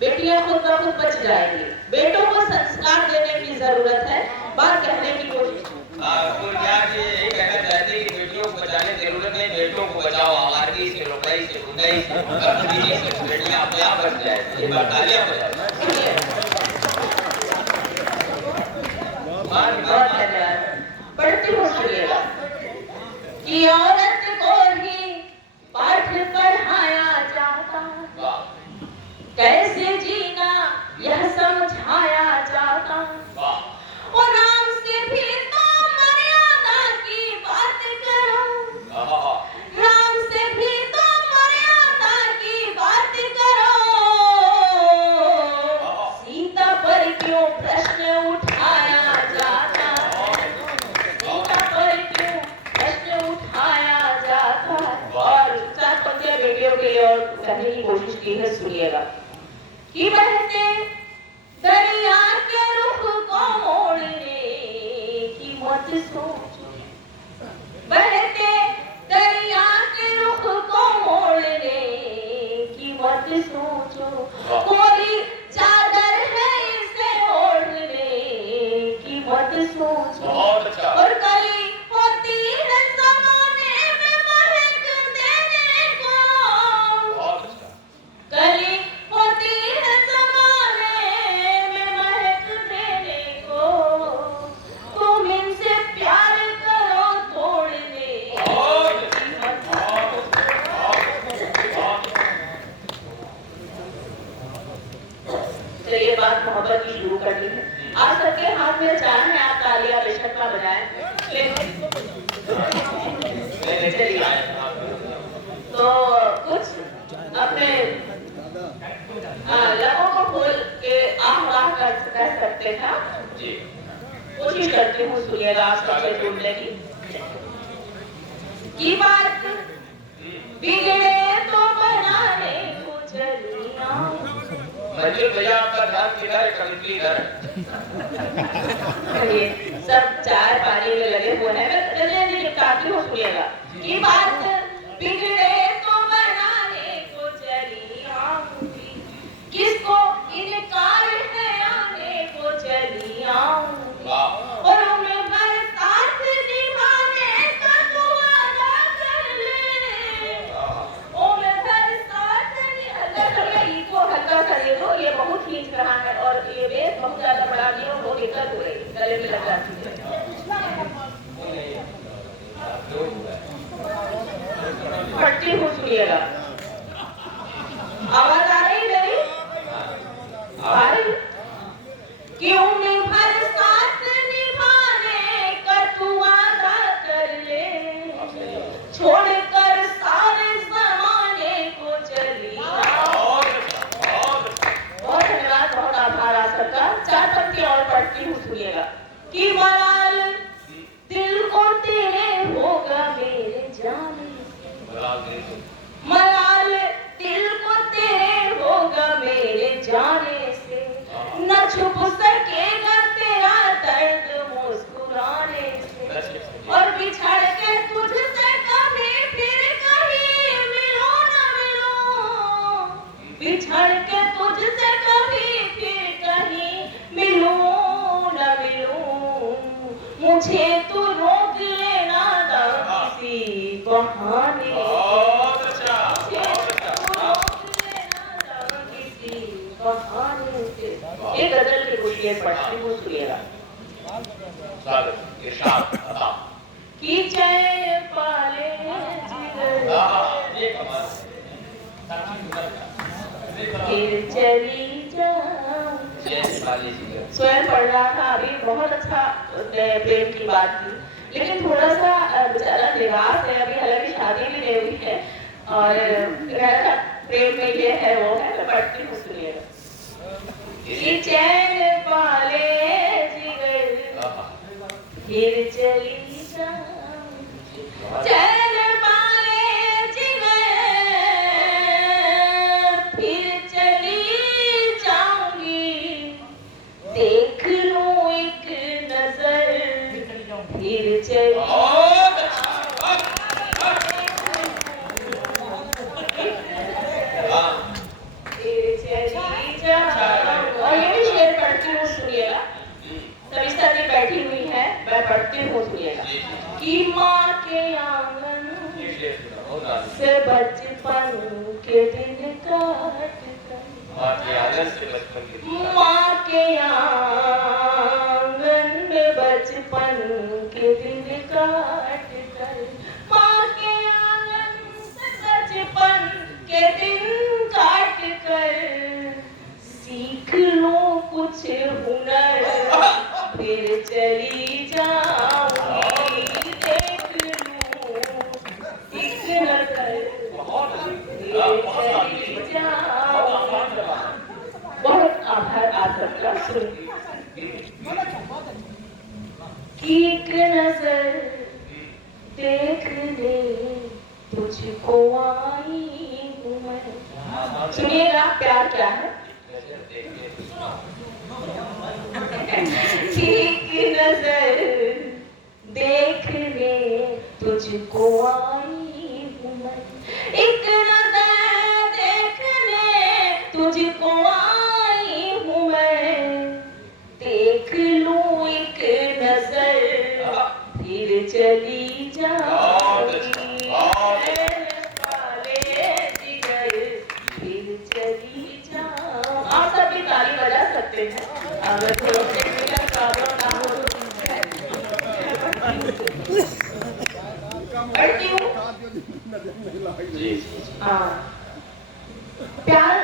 बेटियां खुद ब खुद बच जाएंगी। बेटों को संस्कार देने की जरूरत है। बात कहने की कोशिश तो क्या कि यही कहना चाहते हैं कि बेटियों को बचाने की जरूरत नहीं, बेटों को बचाओ आवारगी से, लुटाई से, गुंडाई से, बदतमीजी से, बेटियां अपने आप बच जाएंगी। ये बात तालियां बजाओ। बहुत धन्यवाद। पढ़ती हूँ, सुनिएगा कि औरत को ही पाठ पढ़ाया जाता, कैसे जीना यह समझाया जाता, और नाम से भी तो मर्यादा की बात करो, नाम से भी तो मर्यादा की बात करो, सीता पर क्यों प्रश्न उठाया जाता, सीता पर क्यों प्रश्न उठाया जाता। और 4 पंक्तियां बेटियों के लिए और कहने की कोशिश की है, सुनिएगा कि बहते दरिया के रुख को मोड़ने की मत सोचो, बहते दरिया के रुख को मोड़ने की मत सोचो, कोई चादर है इसे ओढ़ने की मत सोचो, और कली होती है ज़माने में महक देने को, कली होती है ज़माने में महक देने को, तुम इनसे प्यार करो तोड़ने की मत सोचो। ये बात मोहब्बत की शुरू करनी है। आज सबके हाथ में चाय है, आप तालियां बेशक ना बजाएं, चलिए तो कुछ अपने लबों को खोल के आह कर सकते हैं। कोशिश करती हूँ, सुनिएगा आप सबसे जुड़ने की बात बिगड़े तो बनाने को चलिया। मंजिल भैया आपका ध्यान किधर है? कंप्लीट है। सब चाय पानी में लगे हुए हैं, मैं जल्दी निपटाती हूँ, सुनिएगा की बात बिगड़े तो बनाने को चली आऊंगी, किसको इनकार है आने को चली आऊंगी, और उम्र भर साथ निभाने का तू वादा कर ले, उम्र भर साथ को हल्का कर ले दो, ये बहुत खींच रहा है और ये बेस बहुत ज्यादा बढ़ा दिया और बहुत दिक्कत हो रही है, गले में लग जाती है। पढ़ती हूँ, सुनिएगा आवाज आ रही मेरी? आ रही? कि उम्र भर साथ निभाने का तू वादा कर ले, छोड़कर सारे जमाने को चली आओ। बहुत धन्यवाद, बहुत आभार आप सबका। 4 पंक्ति और पढ़ती हूँ, सुनिएगा कि मलाल दिल को तेरे होगा मेरे जाने, मलाल दिल को तेरे होगा मेरे जाने से, न छुप सकेगा तेरा दर्द मुस्कुराने से, और बिछड़ के तुझसे कभी फिर कहीं मिलो न मिलो, बिछड़ के तुझसे कभी फिर कहीं मिलो न मिलो, मुझे तू रोक लेना ना किसी बहाने, ये गजल की कुछ शेर पढ़ती हूँ, सुनिएगा कि चैन पाले फिर चली जाऊं। स्वयं पढ़ रहा था अभी, बहुत अच्छा प्रेम की बात की, लेकिन थोड़ा सा बेचारा निराश है अभी, हालांकि शादी भी नहीं हुई है और प्रेम में ये है वो है। मैं पढ़ती हूँ, सुनिएगा कि चैन पाले जिगर फिर चली जाऊं, चैन पाले जिगर फिर चली जाऊंगी, देख लूं एक नजर फिर चली फिर चली जाऊंगी, देख लूं एक नजर, फिर चली जाऊंगी। बहुत आभार आप सबका। सुन कि एक नजर देखने तुझको आई हूँ मैं। सुनिएगा प्यार क्या है। एक नजर देखने तुझको आई हूँ मैं, एक नजर देखने तुझको आई हूँ मैं, देख लूं एक नजर फिर चली जाऊंगी, फिर चली जाऊं। आप सब भी ताली बजा सकते हैं अगर थोड़ा टेक्निकल प्रॉब्लम ना हो तो। हाँ, प्यार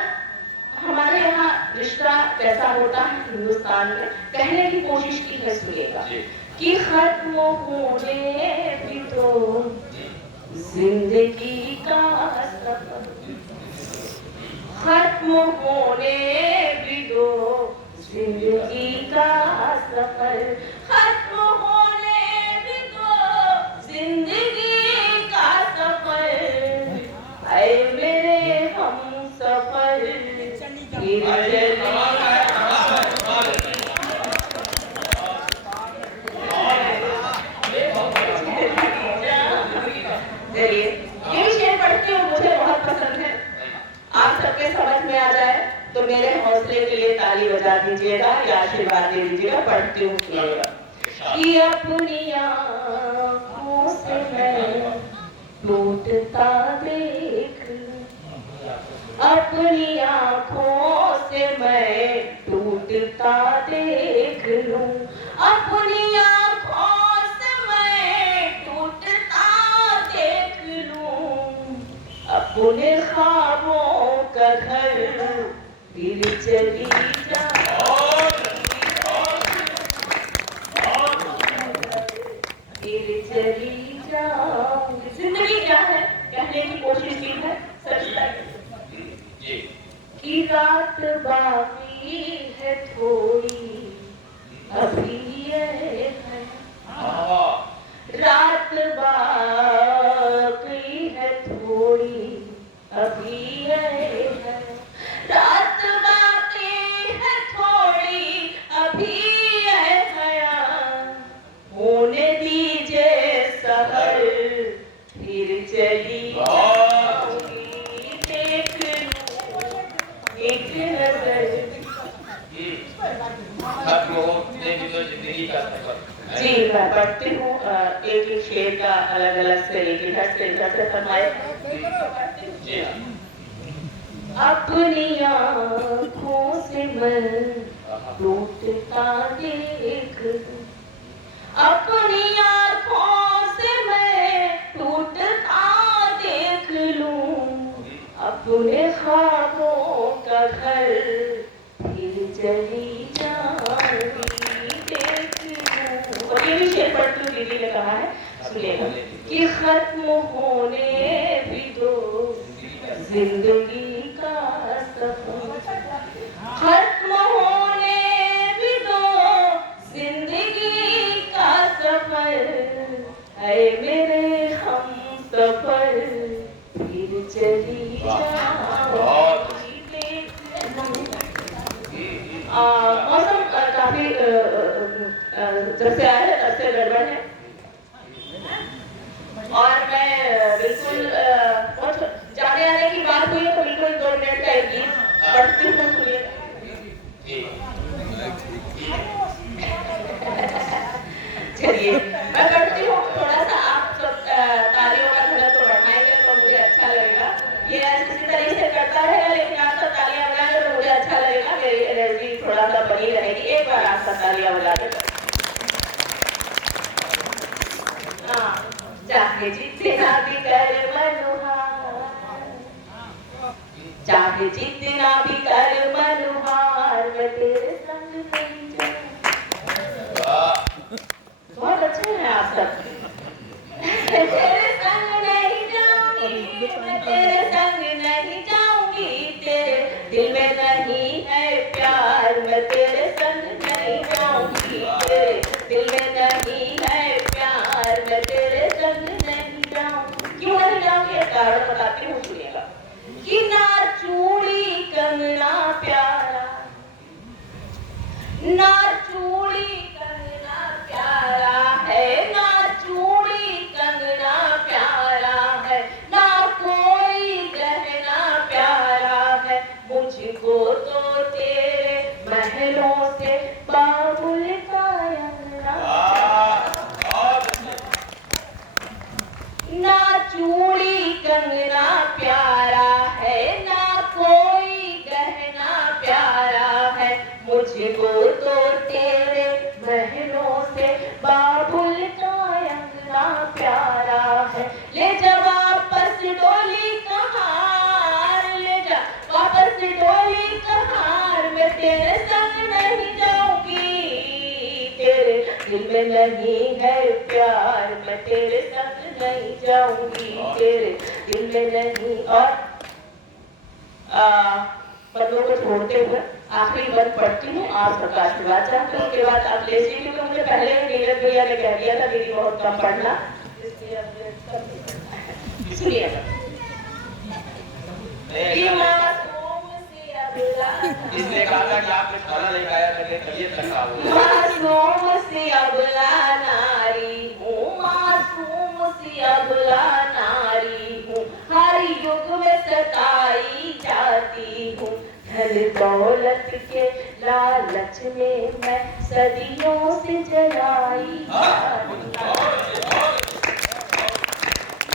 हमारे यहाँ रिश्ता कैसा होता है हिंदुस्तान में, कहने की कोशिश की है। सुनिएगा कि खत्म होने भी तो जिंदगी का सफर, खत्म होने भी दो जिंदगी का सफर, खत्म होने भी दो जिंदगी का सफर, ऐ मेरे हम सफर फिर चलिए ये शेर पढ़ती हूँ, मुझे बहुत पसंद है। आप सबके समझ में आ जाए तो मेरे हौसले के लिए ताली बजा दीजिएगा या आशीर्वाद दे दीजिएगा। पढ़ती हूँ कि अपनी आँखों से मैं टूटता देख, अपनी आँखों से मैं टूटता देख लूं, अपनी आँखों से मैं टूटता देख लूं, अपने ख्वाबों का घर फिर चली जाऊंगी, फिर चली जाऊंगी। जिंदगी क्या है कहने की कोशिश की है, सच कि रात बाकी है थोड़ी अभी है, रात बाकी है थोड़ी अभी है, रात बाकी है थोड़ी अभी है, होने दीजिए सहर फिर चली जाऊंगी, देख लूं एक नजर। जी मैं पढ़ती हूँ एक एक शेर का अलग अलग से, एक इधर से फरमाए। अपनी आँखों से मैं टूटता देख, अपनी आँखों से मैं टूटता देख लूं, अपने ख्वाबों का घर फिर चली जाऊंगी, देख लूं। और ये भी शेर पढ़ती हूँ, दीदी ने कहा है, सुनिएगा कि खत्म होने भी दो जिंदगी का सफर, खत्म होने भी दो जिंदगी का सफर, ऐ मेरे हम सफर फिर चली जाऊंगी। मौसम काफी जब से आया है तब से गड़बड़ है और मैं बिल्कुल जाने आने की बात हुई है तो बिल्कुल 2 मिनट का एक गीत पढ़ती हूँ, सुनिएगा। चलिए मैं करती हूँ, थोड़ा सा आप सब तालियों का घनत्व बढ़ाएंगे तो मुझे अच्छा लगेगा। ये इसी तरह से करता रहेगा लेकिन आप सब तालियां बजाएंगे तो मुझे अच्छा लगेगा, मेरी एनर्जी थोड़ा सा बनी रहेगी। एक बार आप सब तालियां बजा देगा। हाँ, चाहे जितना भी कर मनोहार, चाहे जितना भी कर मनोहार, मैं तेरे संग नहीं जाऊं। दिल में नहीं है प्यार मैं तेरे संग नहीं जाऊंगी, तेरे दिल में नहीं है प्यार मैं तेरे संग नहीं जाऊंगी। क्यों नहीं जाऊंगी? कारण बताती हूँ, सुनिएगा। कि ना चूड़ी कंगना प्यारा, ना चूड़ी कंगना प्यारा है, ना चूड़ी कंगना प्यारा है, ना कोई गहना प्यारा है, मुझको तो तेरे महलों से बाबुल का अंगना। ना चूड़ी कंगना प्यारा है, ना कोई गहना प्यारा है, मुझको तो तेरे महलों से बाबुल का अंगना प्यारा है। ले जा वापस डोली कहार, ले जा वापस डोली कहार, मैं तेरे संग नहीं जाऊंगी, तेरे दिल में नहीं है प्यार मैं तेरे संग नहीं जाऊंगी, तेरे दिल में नहीं। और पदों को छोड़ते हुए आखिरी बंद पढ़ती हूँ, आप सबका आशीर्वाद चाहती हूँ, उसके बाद आप ले लीजिए, क्योंकि मुझे पहले ही नीरज भैया ने कह दिया था दीदी बहुत कम पढ़ना। सुनिएगा। इसने कहा था कि आप कुछ खाना नहीं खाया करके तबीयत खराब हो गई। मासूम सी अबला नारी हूँ, मासूम सी अबला नारी हूँ, हर युग में सताई जाती हूँ, धन दौलत के लालच में मैं सदियों से जलाई जाती हूँ।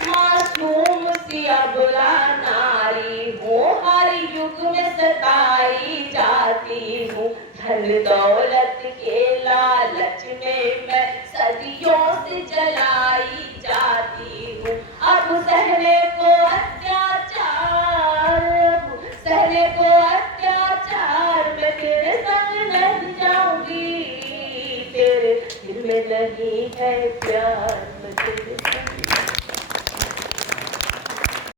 मासूम सी अबला नारी हूँ, हर युग में सताई जाती हूँ, धन दौलत के लालच में मैं सदियों से जलाई जाती हूँ। अब सहने को अत्याचार, अब सहने को अत्याचार, मैं तेरे संग नहीं जाऊंगी, तेरे दिल में नहीं है प्यार मैं तेरे